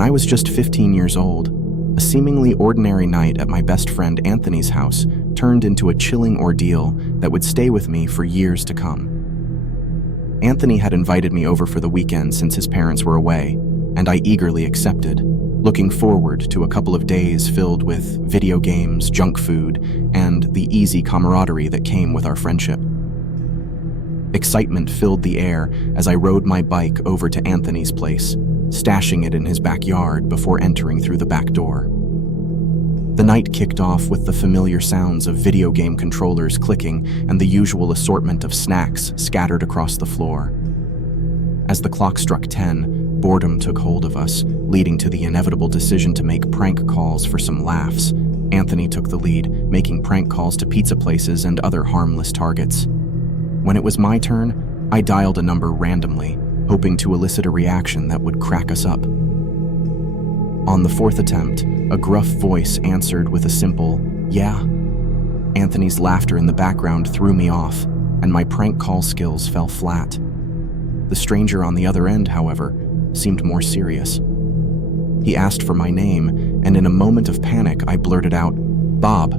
When I was just 15 years old, a seemingly ordinary night at my best friend Anthony's house turned into a chilling ordeal that would stay with me for years to come. Anthony had invited me over for the weekend since his parents were away, and I eagerly accepted, looking forward to a couple of days filled with video games, junk food, and the easy camaraderie that came with our friendship. Excitement filled the air as I rode my bike over to Anthony's place, stashing it in his backyard before entering through the back door. The night kicked off with the familiar sounds of video game controllers clicking and the usual assortment of snacks scattered across the floor. As the clock struck 10, boredom took hold of us, leading to the inevitable decision to make prank calls for some laughs. Anthony took the lead, making prank calls to pizza places and other harmless targets. When it was my turn, I dialed a number randomly, hoping to elicit a reaction that would crack us up. On the fourth attempt, a gruff voice answered with a simple, "Yeah." Anthony's laughter in the background threw me off, and my prank call skills fell flat. The stranger on the other end, however, seemed more serious. He asked for my name, and in a moment of panic, I blurted out, "Bob."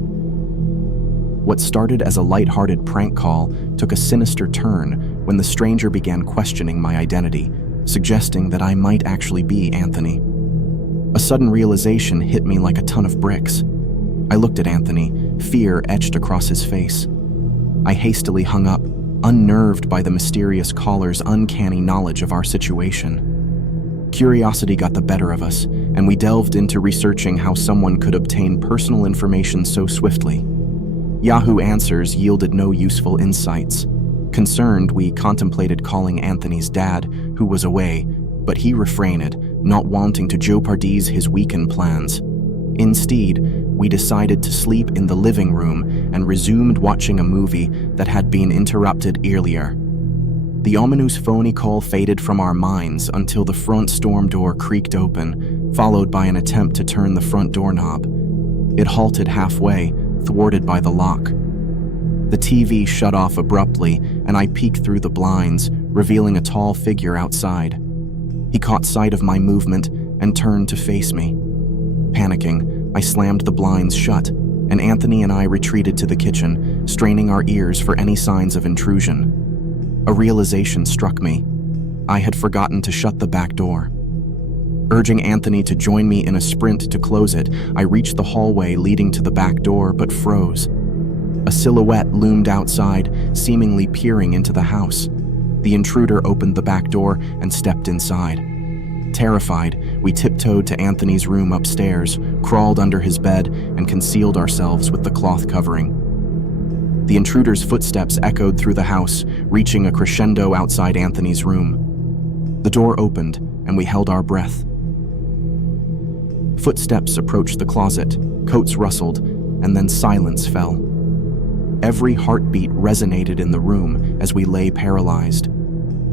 What started as a light-hearted prank call took a sinister turn when the stranger began questioning my identity, suggesting that I might actually be Anthony. A sudden realization hit me like a ton of bricks. I looked at Anthony, fear etched across his face. I hastily hung up, unnerved by the mysterious caller's uncanny knowledge of our situation. Curiosity got the better of us, and we delved into researching how someone could obtain personal information so swiftly. Yahoo Answers yielded no useful insights. Concerned, we contemplated calling Anthony's dad, who was away, but he refrained, not wanting to jeopardize his weekend plans. Instead, we decided to sleep in the living room and resumed watching a movie that had been interrupted earlier. The ominous phony call faded from our minds until the front storm door creaked open, followed by an attempt to turn the front doorknob. It halted halfway, thwarted by the lock. The TV shut off abruptly, and I peeked through the blinds, revealing a tall figure outside. He caught sight of my movement and turned to face me. Panicking, I slammed the blinds shut, and Anthony and I retreated to the kitchen, straining our ears for any signs of intrusion. A realization struck me. I had forgotten to shut the back door. Urging Anthony to join me in a sprint to close it, I reached the hallway leading to the back door but froze. A silhouette loomed outside, seemingly peering into the house. The intruder opened the back door and stepped inside. Terrified, we tiptoed to Anthony's room upstairs, crawled under his bed, and concealed ourselves with the cloth covering. The intruder's footsteps echoed through the house, reaching a crescendo outside Anthony's room. The door opened, and we held our breath. Footsteps approached the closet, coats rustled, and then silence fell. Every heartbeat resonated in the room as we lay paralyzed.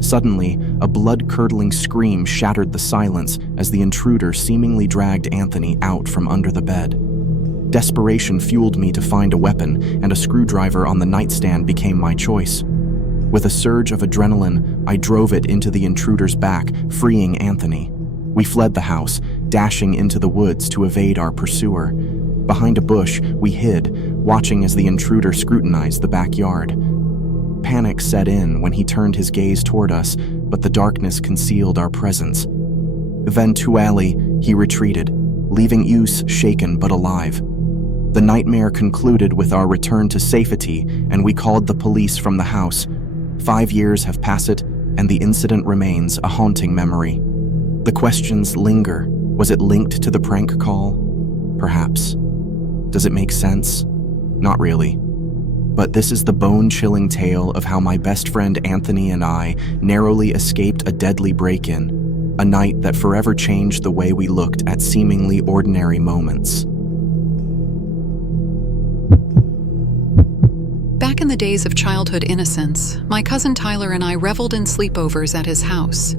Suddenly, a blood-curdling scream shattered the silence as the intruder seemingly dragged Anthony out from under the bed. Desperation fueled me to find a weapon, and a screwdriver on the nightstand became my choice. With a surge of adrenaline, I drove it into the intruder's back, freeing Anthony. We fled the house, dashing into the woods to evade our pursuer. Behind a bush, we hid, watching as the intruder scrutinized the backyard. Panic set in when he turned his gaze toward us, but the darkness concealed our presence. Eventually, he retreated, leaving us shaken but alive. The nightmare concluded with our return to safety, and we called the police from the house. 5 years have passed, and the incident remains a haunting memory. The questions linger. Was it linked to the prank call? Perhaps. Does it make sense? Not really. But this is the bone-chilling tale of how my best friend Anthony and I narrowly escaped a deadly break-in, a night that forever changed the way we looked at seemingly ordinary moments. Back in the days of childhood innocence, my cousin Tyler and I reveled in sleepovers at his house,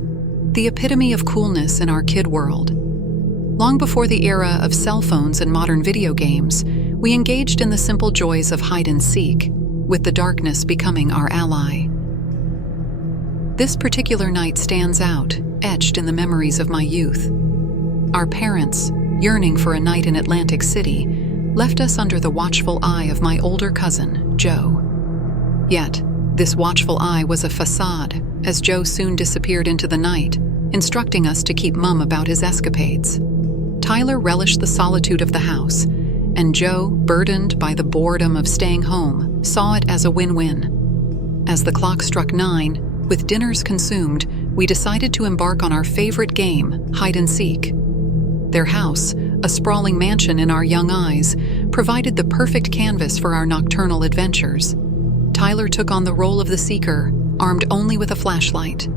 the epitome of coolness in our kid world. Long before the era of cell phones and modern video games, we engaged in the simple joys of hide and seek, with the darkness becoming our ally. This particular night stands out, etched in the memories of my youth. Our parents, yearning for a night in Atlantic City, left us under the watchful eye of my older cousin, Joe. Yet, this watchful eye was a facade, as Joe soon disappeared into the night, instructing us to keep mum about his escapades. Tyler relished the solitude of the house, and Joe, burdened by the boredom of staying home, saw it as a win-win. As the clock struck 9, with dinners consumed, we decided to embark on our favorite game, hide-and-seek. Their house, a sprawling mansion in our young eyes, provided the perfect canvas for our nocturnal adventures. Tyler took on the role of the seeker, armed only with a flashlight.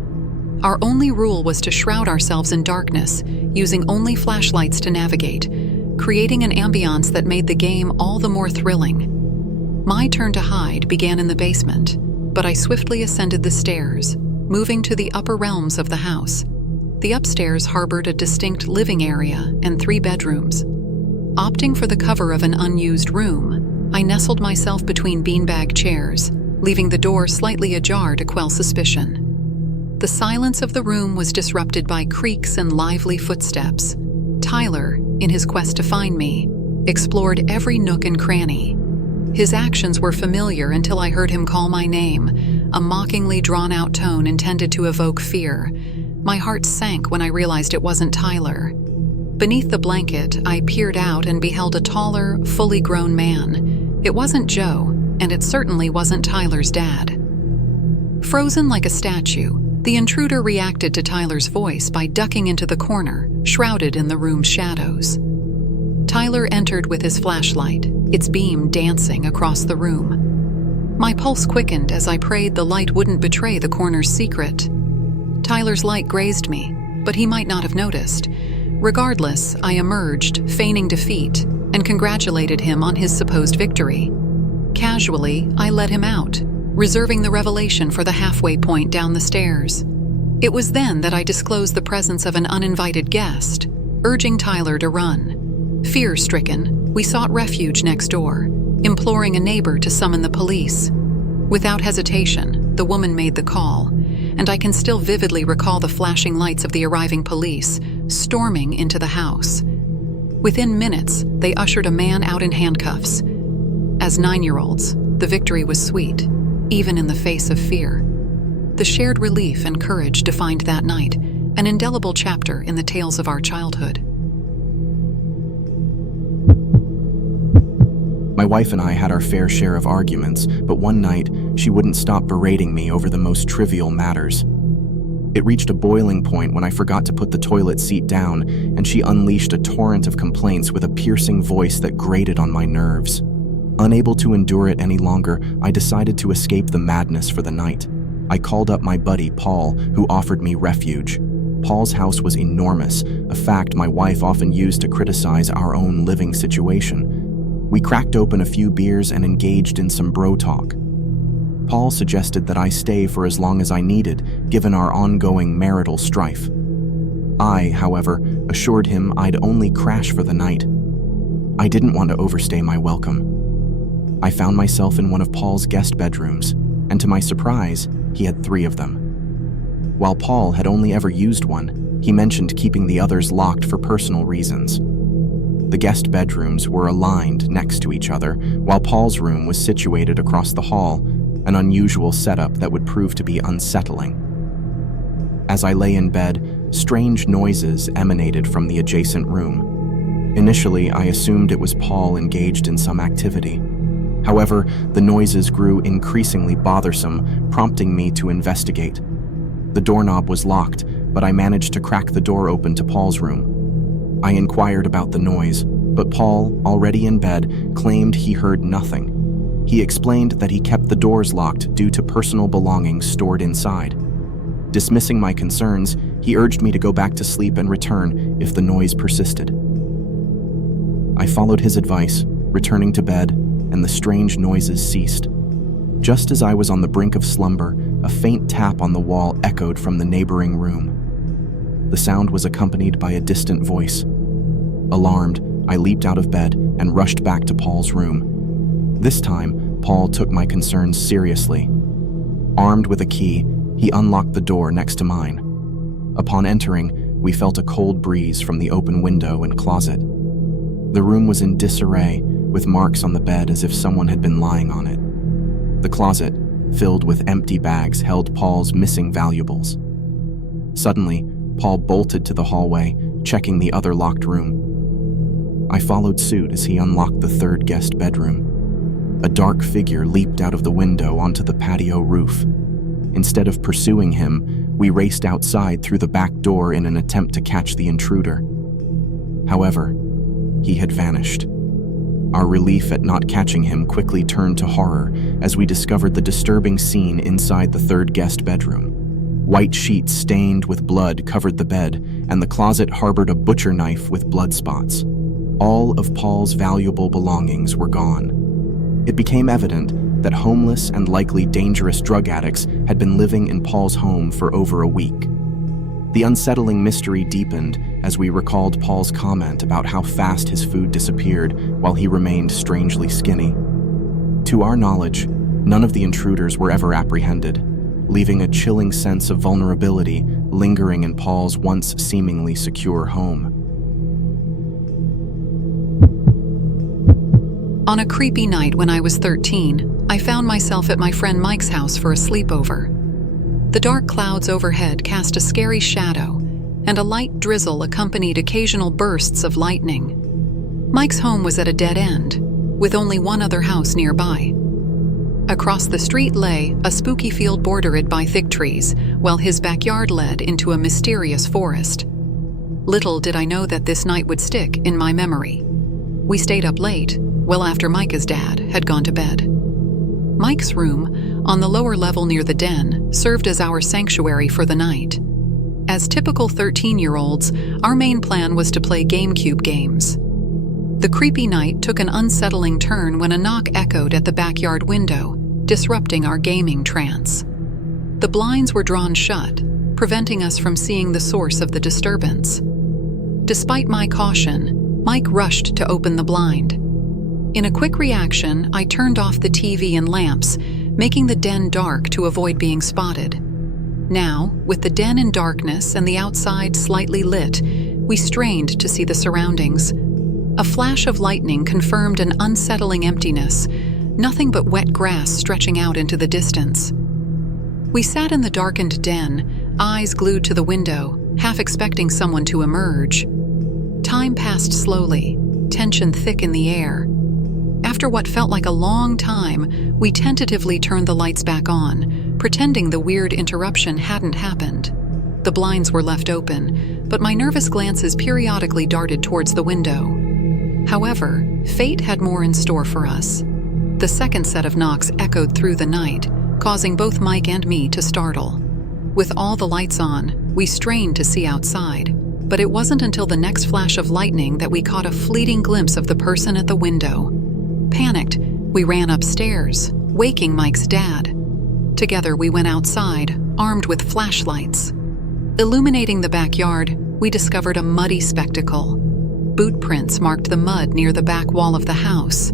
Our only rule was to shroud ourselves in darkness, using only flashlights to navigate, creating an ambiance that made the game all the more thrilling. My turn to hide began in the basement, but I swiftly ascended the stairs, moving to the upper realms of the house. The upstairs harbored a distinct living area and 3 bedrooms. Opting for the cover of an unused room, I nestled myself between beanbag chairs, leaving the door slightly ajar to quell suspicion. The silence of the room was disrupted by creaks and lively footsteps. Tyler, in his quest to find me, explored every nook and cranny. His actions were familiar until I heard him call my name, a mockingly drawn-out tone intended to evoke fear. My heart sank when I realized it wasn't Tyler. Beneath the blanket, I peered out and beheld a taller, fully grown man. It wasn't Joe, and it certainly wasn't Tyler's dad. Frozen like a statue, the intruder reacted to Tyler's voice by ducking into the corner, shrouded in the room's shadows. Tyler entered with his flashlight, its beam dancing across the room. My pulse quickened as I prayed the light wouldn't betray the corner's secret. Tyler's light grazed me, but he might not have noticed. Regardless, I emerged, feigning defeat, and congratulated him on his supposed victory. Casually, I led him out, reserving the revelation for the halfway point down the stairs. It was then that I disclosed the presence of an uninvited guest, urging Tyler to run. Fear-stricken, we sought refuge next door, imploring a neighbor to summon the police. Without hesitation, the woman made the call, and I can still vividly recall the flashing lights of the arriving police, storming into the house. Within minutes, they ushered a man out in handcuffs. As 9-year-olds, the victory was sweet, even in the face of fear. The shared relief and courage defined that night, an indelible chapter in the tales of our childhood. My wife and I had our fair share of arguments, but one night, she wouldn't stop berating me over the most trivial matters. It reached a boiling point when I forgot to put the toilet seat down, and she unleashed a torrent of complaints with a piercing voice that grated on my nerves. Unable to endure it any longer, I decided to escape the madness for the night. I called up my buddy, Paul, who offered me refuge. Paul's house was enormous, a fact my wife often used to criticize our own living situation. We cracked open a few beers and engaged in some bro talk. Paul suggested that I stay for as long as I needed, given our ongoing marital strife. I, however, assured him I'd only crash for the night. I didn't want to overstay my welcome. I found myself in one of Paul's guest bedrooms, and to my surprise, he had 3 of them. While Paul had only ever used one, he mentioned keeping the others locked for personal reasons. The guest bedrooms were aligned next to each other, while Paul's room was situated across the hall, an unusual setup that would prove to be unsettling. As I lay in bed, strange noises emanated from the adjacent room. Initially, I assumed it was Paul engaged in some activity. However, the noises grew increasingly bothersome, prompting me to investigate. The doorknob was locked, but I managed to crack the door open to Paul's room. I inquired about the noise, but Paul, already in bed, claimed he heard nothing. He explained that he kept the doors locked due to personal belongings stored inside. Dismissing my concerns, he urged me to go back to sleep and return if the noise persisted. I followed his advice, returning to bed, and the strange noises ceased. Just as I was on the brink of slumber, a faint tap on the wall echoed from the neighboring room. The sound was accompanied by a distant voice. Alarmed, I leaped out of bed and rushed back to Paul's room. This time, Paul took my concerns seriously. Armed with a key, he unlocked the door next to mine. Upon entering, we felt a cold breeze from the open window and closet. The room was in disarray, with marks on the bed as if someone had been lying on it. The closet, filled with empty bags, held Paul's missing valuables. Suddenly, Paul bolted to the hallway, checking the other locked room. I followed suit as he unlocked the third guest bedroom. A dark figure leaped out of the window onto the patio roof. Instead of pursuing him, we raced outside through the back door in an attempt to catch the intruder. However, he had vanished. Our relief at not catching him quickly turned to horror as we discovered the disturbing scene inside the third guest bedroom. White sheets stained with blood covered the bed, and the closet harbored a butcher knife with blood spots. All of Paul's valuable belongings were gone. It became evident that homeless and likely dangerous drug addicts had been living in Paul's home for over a week. The unsettling mystery deepened as we recalled Paul's comment about how fast his food disappeared while he remained strangely skinny. To our knowledge, none of the intruders were ever apprehended, leaving a chilling sense of vulnerability lingering in Paul's once seemingly secure home. On a creepy night when I was 13, I found myself at my friend Mike's house for a sleepover. The dark clouds overhead cast a scary shadow, and a light drizzle accompanied occasional bursts of lightning. Mike's home was at a dead end, with only one other house nearby. Across the street lay a spooky field bordered by thick trees, while his backyard led into a mysterious forest. Little did I know that this night would stick in my memory. We stayed up late, well after Micah's dad had gone to bed. Mike's room, on the lower level near the den, served as our sanctuary for the night. As typical 13-year-olds, our main plan was to play GameCube games. The creepy night took an unsettling turn when a knock echoed at the backyard window, disrupting our gaming trance. The blinds were drawn shut, preventing us from seeing the source of the disturbance. Despite my caution, Mike rushed to open the blind. In a quick reaction, I turned off the TV and lamps, making the den dark to avoid being spotted. Now, with the den in darkness and the outside slightly lit, we strained to see the surroundings. A flash of lightning confirmed an unsettling emptiness, nothing but wet grass stretching out into the distance. We sat in the darkened den, eyes glued to the window, half expecting someone to emerge. Time passed slowly, tension thick in the air. After what felt like a long time, we tentatively turned the lights back on, pretending the weird interruption hadn't happened. The blinds were left open, but my nervous glances periodically darted towards the window. However, fate had more in store for us. The second set of knocks echoed through the night, causing both Mike and me to startle. With all the lights on, we strained to see outside, but it wasn't until the next flash of lightning that we caught a fleeting glimpse of the person at the window. Panicked, we ran upstairs, waking Mike's dad. Together we went outside, armed with flashlights. Illuminating the backyard, we discovered a muddy spectacle. Boot prints marked the mud near the back wall of the house.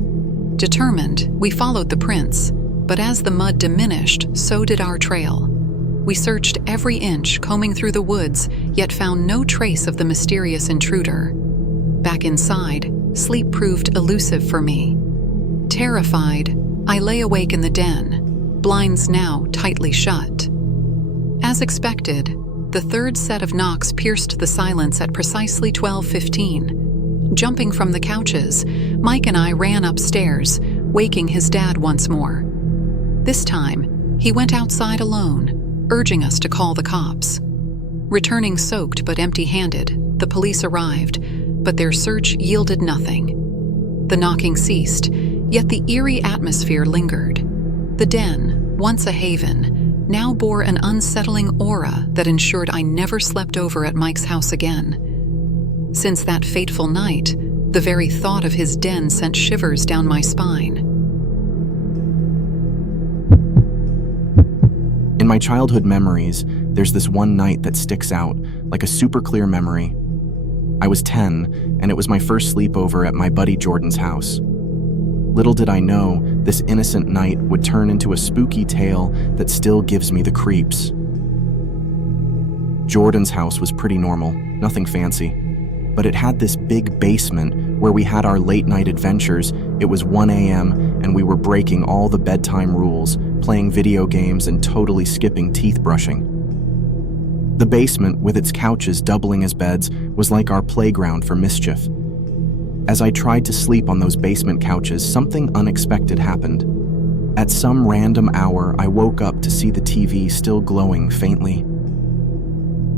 Determined, we followed the prints, but as the mud diminished, so did our trail. We searched every inch, combing through the woods, yet found no trace of the mysterious intruder. Back inside, sleep proved elusive for me. Terrified, I lay awake in the den, blinds now tightly shut. As expected, the third set of knocks pierced the silence at precisely 12:15. Jumping from the couches, Mike and I ran upstairs, waking his dad once more. This time, he went outside alone, urging us to call the cops. Returning soaked but empty-handed, the police arrived, but their search yielded nothing. The knocking ceased, yet the eerie atmosphere lingered. The den, once a haven, now bore an unsettling aura that ensured I never slept over at Mike's house again. Since that fateful night, the very thought of his den sent shivers down my spine. In my childhood memories, there's this one night that sticks out, like a super clear memory. I was 10, and it was my first sleepover at my buddy Jordan's house. Little did I know, this innocent night would turn into a spooky tale that still gives me the creeps. Jordan's house was pretty normal, nothing fancy. But it had this big basement where we had our late-night adventures. It was 1 a.m. and we were breaking all the bedtime rules, playing video games and totally skipping teeth brushing. The basement, with its couches doubling as beds, was like our playground for mischief. As I tried to sleep on those basement couches, something unexpected happened. At some random hour, I woke up to see the TV still glowing faintly.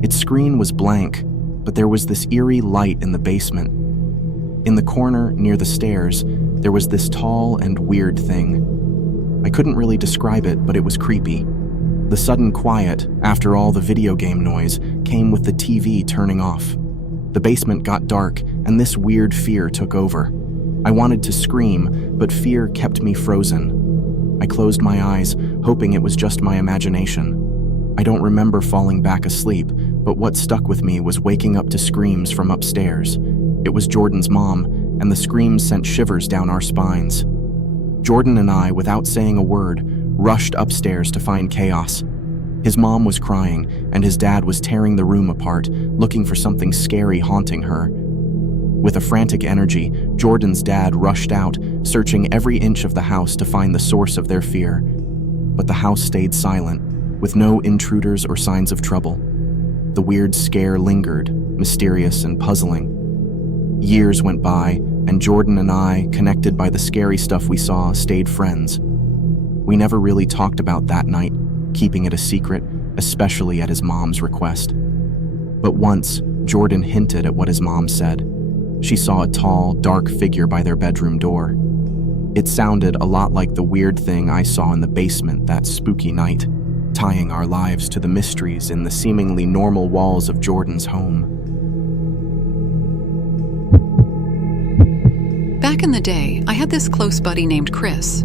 Its screen was blank, but there was this eerie light in the basement. In the corner, near the stairs, there was this tall and weird thing. I couldn't really describe it, but it was creepy. The sudden quiet, after all the video game noise, came with the TV turning off. The basement got dark, and this weird fear took over. I wanted to scream, but fear kept me frozen. I closed my eyes, hoping it was just my imagination. I don't remember falling back asleep, but what stuck with me was waking up to screams from upstairs. It was Jordan's mom, and the screams sent shivers down our spines. Jordan and I, without saying a word, rushed upstairs to find chaos. His mom was crying, and his dad was tearing the room apart, looking for something scary haunting her. With a frantic energy, Jordan's dad rushed out, searching every inch of the house to find the source of their fear. But the house stayed silent, with no intruders or signs of trouble. The weird scare lingered, mysterious and puzzling. Years went by, and Jordan and I, connected by the scary stuff we saw, stayed friends. We never really talked about that night, keeping it a secret, especially at his mom's request. But once, Jordan hinted at what his mom said. She saw a tall, dark figure by their bedroom door. It sounded a lot like the weird thing I saw in the basement that spooky night, tying our lives to the mysteries in the seemingly normal walls of Jordan's home. Back in the day, I had this close buddy named Chris.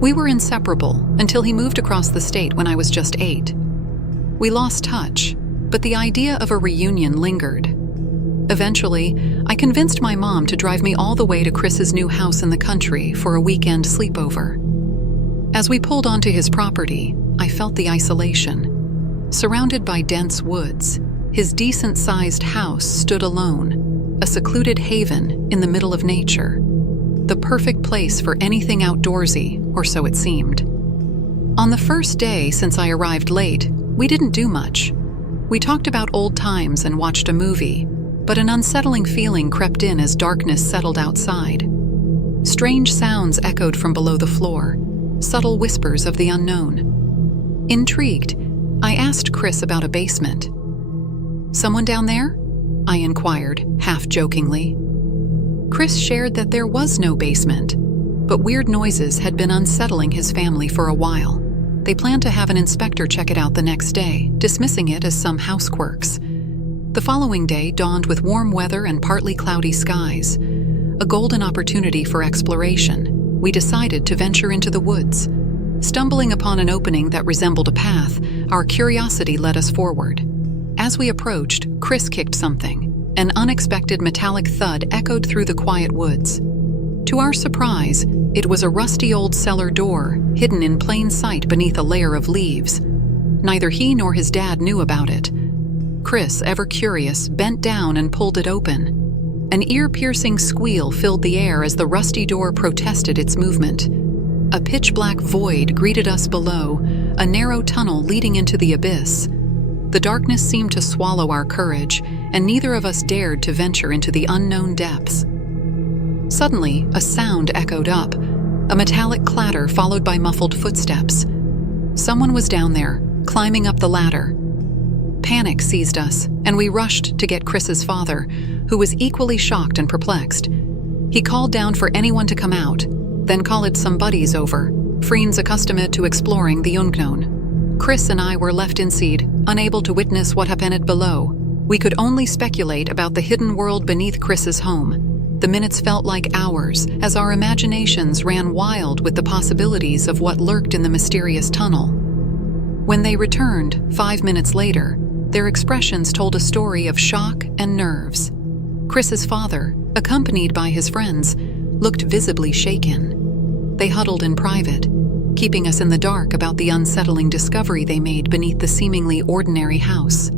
We were inseparable until he moved across the state when I was just 8. We lost touch, but the idea of a reunion lingered. Eventually, I convinced my mom to drive me all the way to Chris's new house in the country for a weekend sleepover. As we pulled onto his property, I felt the isolation. Surrounded by dense woods, his decent-sized house stood alone, a secluded haven in the middle of nature. The perfect place for anything outdoorsy, or so it seemed. On the first day since I arrived late, we didn't do much. We talked about old times and watched a movie, but an unsettling feeling crept in as darkness settled outside. Strange sounds echoed from below the floor, subtle whispers of the unknown. Intrigued, I asked Chris about a basement. "Someone down there?" I inquired, half-jokingly. Chris shared that there was no basement, but weird noises had been unsettling his family for a while. They planned to have an inspector check it out the next day, dismissing it as some house quirks. The following day dawned with warm weather and partly cloudy skies. A golden opportunity for exploration, we decided to venture into the woods. Stumbling upon an opening that resembled a path, our curiosity led us forward. As we approached, Chris kicked something. An unexpected metallic thud echoed through the quiet woods. To our surprise, it was a rusty old cellar door, hidden in plain sight beneath a layer of leaves. Neither he nor his dad knew about it. Chris, ever curious, bent down and pulled it open. An ear-piercing squeal filled the air as the rusty door protested its movement. A pitch-black void greeted us below, a narrow tunnel leading into the abyss. The darkness seemed to swallow our courage, and neither of us dared to venture into the unknown depths. Suddenly, a sound echoed up, a metallic clatter followed by muffled footsteps. Someone was down there, climbing up the ladder. Panic seized us, and we rushed to get Chris's father, who was equally shocked and perplexed. He called down for anyone to come out, then called some buddies over, friends accustomed to exploring the unknown. Chris and I were left inside, unable to witness what happened below. We could only speculate about the hidden world beneath Chris's home. The minutes felt like hours, as our imaginations ran wild with the possibilities of what lurked in the mysterious tunnel. When they returned, 5 minutes later, their expressions told a story of shock and nerves. Chris's father, accompanied by his friends, looked visibly shaken. They huddled in private, keeping us in the dark about the unsettling discovery they made beneath the seemingly ordinary house.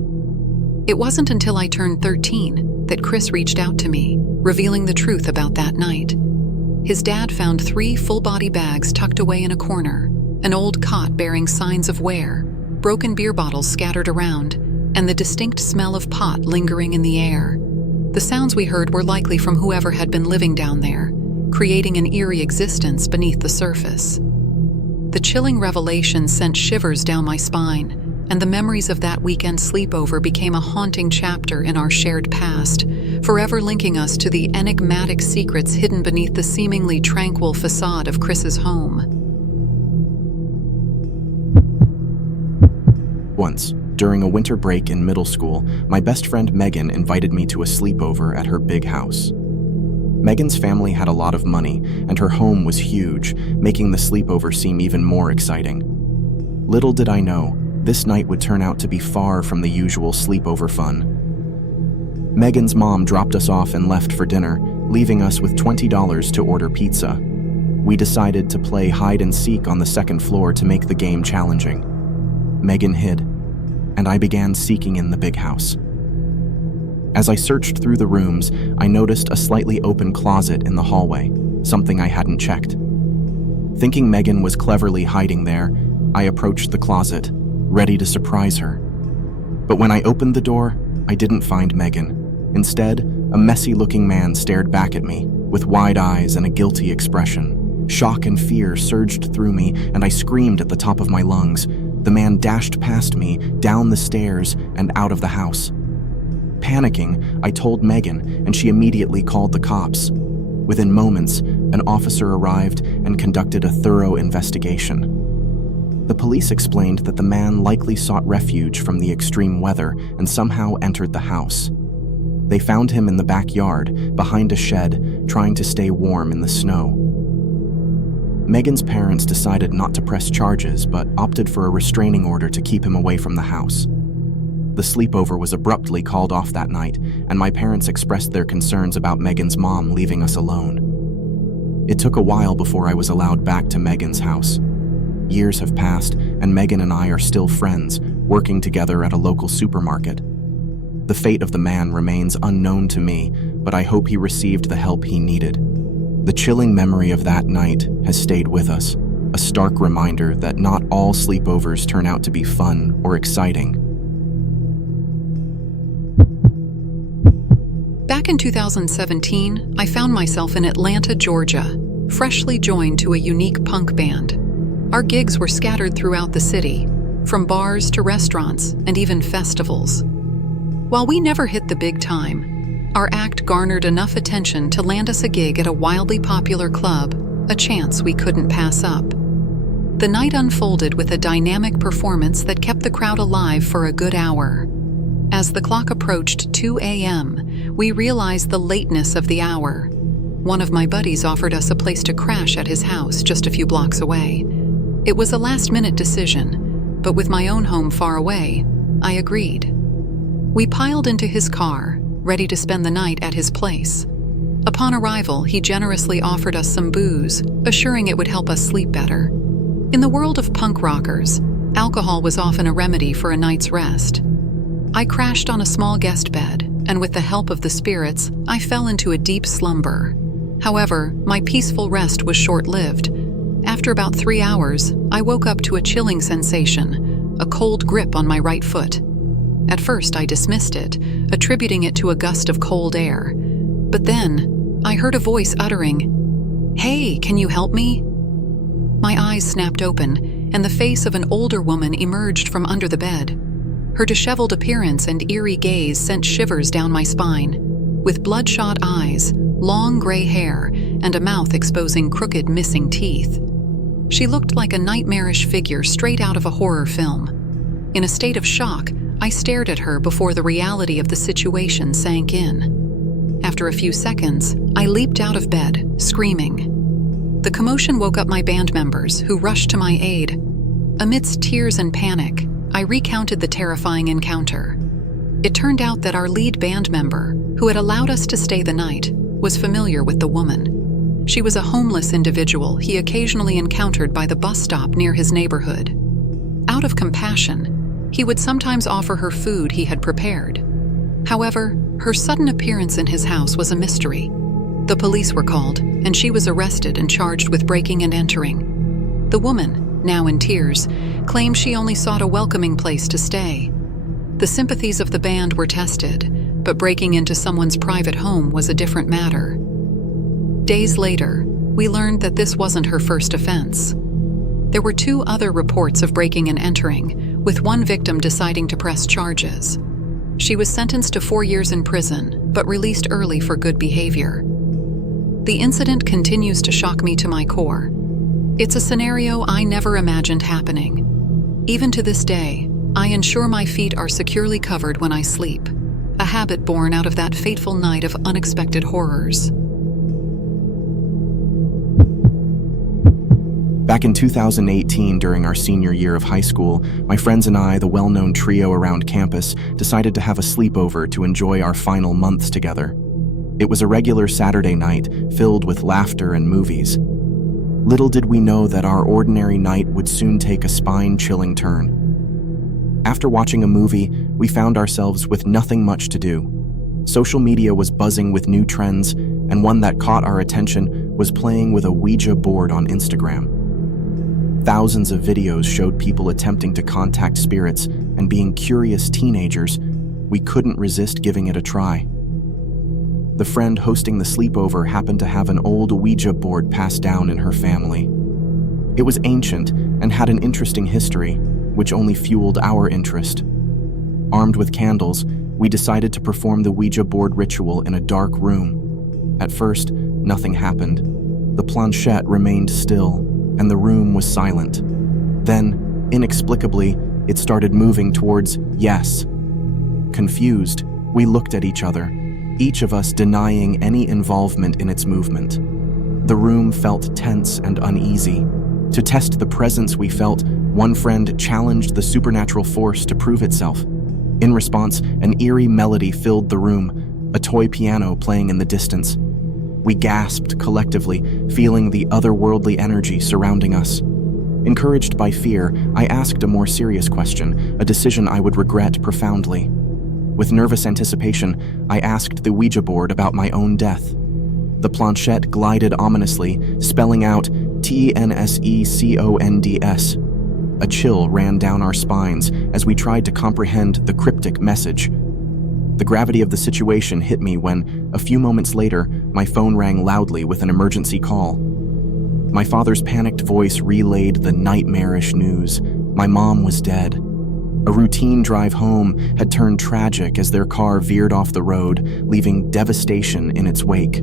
It wasn't until I turned 13 that Chris reached out to me, revealing the truth about that night. His dad found 3 full-body bags tucked away in a corner, an old cot bearing signs of wear, broken beer bottles scattered around, and the distinct smell of pot lingering in the air. The sounds we heard were likely from whoever had been living down there, creating an eerie existence beneath the surface. The chilling revelation sent shivers down my spine, and the memories of that weekend sleepover became a haunting chapter in our shared past, forever linking us to the enigmatic secrets hidden beneath the seemingly tranquil facade of Chris's home. Once, during a winter break in middle school, my best friend Megan invited me to a sleepover at her big house. Megan's family had a lot of money, and her home was huge, making the sleepover seem even more exciting. Little did I know, this night would turn out to be far from the usual sleepover fun. Megan's mom dropped us off and left for dinner, leaving us with $20 to order pizza. We decided to play hide and seek on the second floor to make the game challenging. Megan hid, and I began seeking in the big house. As I searched through the rooms, I noticed a slightly open closet in the hallway, something I hadn't checked. Thinking Megan was cleverly hiding there, I approached the closet, ready to surprise her. But when I opened the door, I didn't find Megan. Instead, a messy-looking man stared back at me, with wide eyes and a guilty expression. Shock and fear surged through me, and I screamed at the top of my lungs. The man dashed past me, down the stairs, and out of the house. Panicking, I told Megan, and she immediately called the cops. Within moments, an officer arrived and conducted a thorough investigation. The police explained that the man likely sought refuge from the extreme weather and somehow entered the house. They found him in the backyard, behind a shed, trying to stay warm in the snow. Megan's parents decided not to press charges, but opted for a restraining order to keep him away from the house. The sleepover was abruptly called off that night, and my parents expressed their concerns about Megan's mom leaving us alone. It took a while before I was allowed back to Megan's house. Years have passed, and Megan and I are still friends, working together at a local supermarket. The fate of the man remains unknown to me, but I hope he received the help he needed. The chilling memory of that night has stayed with us, a stark reminder that not all sleepovers turn out to be fun or exciting. Back in 2017, I found myself in Atlanta, Georgia, freshly joined to a unique punk band. Our gigs were scattered throughout the city, from bars to restaurants and even festivals. While we never hit the big time, our act garnered enough attention to land us a gig at a wildly popular club, a chance we couldn't pass up. The night unfolded with a dynamic performance that kept the crowd alive for a good hour. As the clock approached 2 a.m., we realized the lateness of the hour. One of my buddies offered us a place to crash at his house just a few blocks away. It was a last-minute decision, but with my own home far away, I agreed. We piled into his car, ready to spend the night at his place. Upon arrival, he generously offered us some booze, assuring it would help us sleep better. In the world of punk rockers, alcohol was often a remedy for a night's rest. I crashed on a small guest bed, and with the help of the spirits, I fell into a deep slumber. However, my peaceful rest was short-lived. After about 3 hours, I woke up to a chilling sensation, a cold grip on my right foot. At first, I dismissed it, attributing it to a gust of cold air. But then, I heard a voice uttering, "Hey, can you help me?" My eyes snapped open, and the face of an older woman emerged from under the bed. Her disheveled appearance and eerie gaze sent shivers down my spine. With bloodshot eyes, long gray hair, and a mouth exposing crooked, missing teeth. She looked like a nightmarish figure straight out of a horror film. In a state of shock, I stared at her before the reality of the situation sank in. After a few seconds, I leaped out of bed, screaming. The commotion woke up my band members, who rushed to my aid. Amidst tears and panic, I recounted the terrifying encounter. It turned out that our lead band member, who had allowed us to stay the night, was familiar with the woman. She was a homeless individual he occasionally encountered by the bus stop near his neighborhood. Out of compassion, he would sometimes offer her food he had prepared. However, her sudden appearance in his house was a mystery. The police were called, and she was arrested and charged with breaking and entering. The woman, now in tears, claimed she only sought a welcoming place to stay. The sympathies of the band were tested, but breaking into someone's private home was a different matter. Days later, we learned that this wasn't her first offense. There were 2 other reports of breaking and entering, with one victim deciding to press charges. She was sentenced to 4 years in prison, but released early for good behavior. The incident continues to shock me to my core. It's a scenario I never imagined happening. Even to this day, I ensure my feet are securely covered when I sleep, a habit born out of that fateful night of unexpected horrors. Back in 2018, during our senior year of high school, my friends and I, the well-known trio around campus, decided to have a sleepover to enjoy our final months together. It was a regular Saturday night, filled with laughter and movies. Little did we know that our ordinary night would soon take a spine-chilling turn. After watching a movie, we found ourselves with nothing much to do. Social media was buzzing with new trends, and one that caught our attention was playing with a Ouija board on Instagram. Thousands of videos showed people attempting to contact spirits, and being curious teenagers, we couldn't resist giving it a try. The friend hosting the sleepover happened to have an old Ouija board passed down in her family. It was ancient and had an interesting history, which only fueled our interest. Armed with candles, we decided to perform the Ouija board ritual in a dark room. At first, nothing happened. The planchette remained still, and the room was silent. Then, inexplicably, it started moving towards yes. Confused, we looked at each other, each of us denying any involvement in its movement. The room felt tense and uneasy. To test the presence we felt, one friend challenged the supernatural force to prove itself. In response, an eerie melody filled the room, a toy piano playing in the distance. We gasped collectively, feeling the otherworldly energy surrounding us. Encouraged by fear, I asked a more serious question, a decision I would regret profoundly. With nervous anticipation, I asked the Ouija board about my own death. The planchette glided ominously, spelling out TNSECONDS. A chill ran down our spines as we tried to comprehend the cryptic message. The gravity of the situation hit me when, a few moments later, my phone rang loudly with an emergency call. My father's panicked voice relayed the nightmarish news. My mom was dead. A routine drive home had turned tragic as their car veered off the road, leaving devastation in its wake.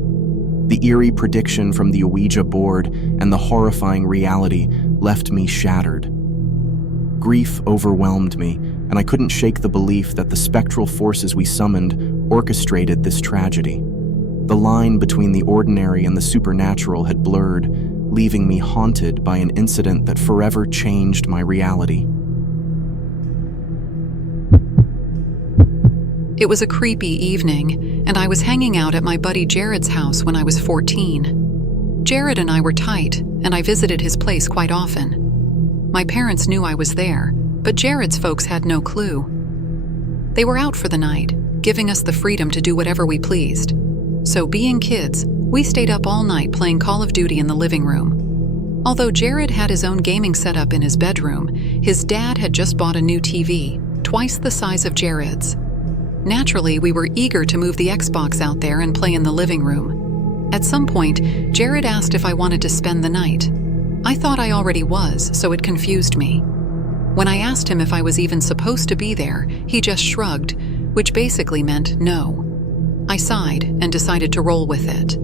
The eerie prediction from the Ouija board and the horrifying reality left me shattered. Grief overwhelmed me, and I couldn't shake the belief that the spectral forces we summoned orchestrated this tragedy. The line between the ordinary and the supernatural had blurred, leaving me haunted by an incident that forever changed my reality. It was a creepy evening, and I was hanging out at my buddy Jared's house when I was 14. Jared and I were tight, and I visited his place quite often. My parents knew I was there, but Jared's folks had no clue. They were out for the night, giving us the freedom to do whatever we pleased. So, being kids, we stayed up all night playing Call of Duty in the living room. Although Jared had his own gaming setup in his bedroom, his dad had just bought a new TV, twice the size of Jared's. Naturally, we were eager to move the Xbox out there and play in the living room. At some point, Jared asked if I wanted to spend the night. I thought I already was, so it confused me. When I asked him if I was even supposed to be there, he just shrugged, which basically meant no. I sighed and decided to roll with it.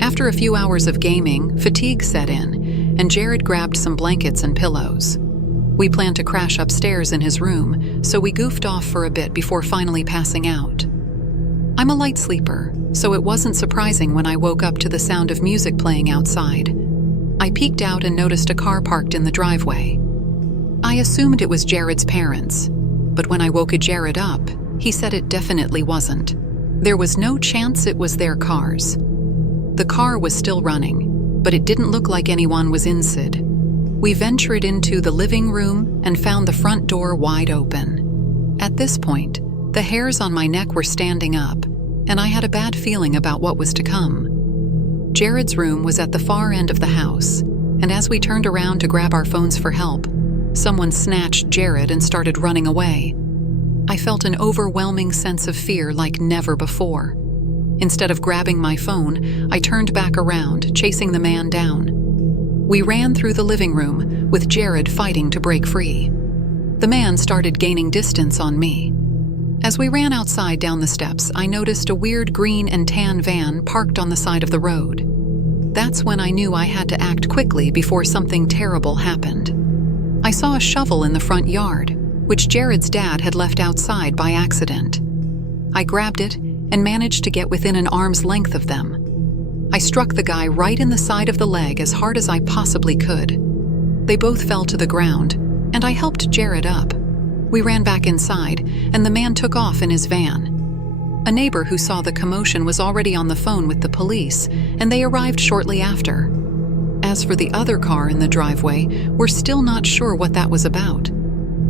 After a few hours of gaming, fatigue set in, and Jared grabbed some blankets and pillows. We planned to crash upstairs in his room, so we goofed off for a bit before finally passing out. I'm a light sleeper, so it wasn't surprising when I woke up to the sound of music playing outside. I peeked out and noticed a car parked in the driveway. I assumed it was Jared's parents, but when I woke Jared up, he said it definitely wasn't. There was no chance it was their cars. The car was still running, but it didn't look like anyone was inside. We ventured into the living room and found the front door wide open. At this point, The hairs on my neck were standing up, and I had a bad feeling about what was to come. Jared's room was at the far end of the house, and as we turned around to grab our phones for help, someone snatched Jared and started running away. I felt an overwhelming sense of fear like never before. Instead of grabbing my phone, I turned back around, chasing the man down. We ran through the living room, with Jared fighting to break free. The man started gaining distance on me. As we ran outside down the steps, I noticed a weird green and tan van parked on the side of the road. That's when I knew I had to act quickly before something terrible happened. I saw a shovel in the front yard, which Jared's dad had left outside by accident. I grabbed it and managed to get within an arm's length of them. I struck the guy right in the side of the leg as hard as I possibly could. They both fell to the ground, and I helped Jared up. We ran back inside, and the man took off in his van. A neighbor who saw the commotion was already on the phone with the police, and they arrived shortly after. As for the other car in the driveway, we're still not sure what that was about.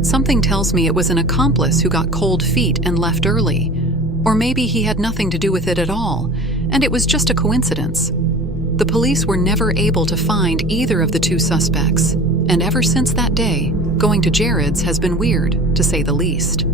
Something tells me it was an accomplice who got cold feet and left early. Or maybe he had nothing to do with it at all, and it was just a coincidence. The police were never able to find either of the two suspects, and ever since that day, going to Jared's has been weird, to say the least.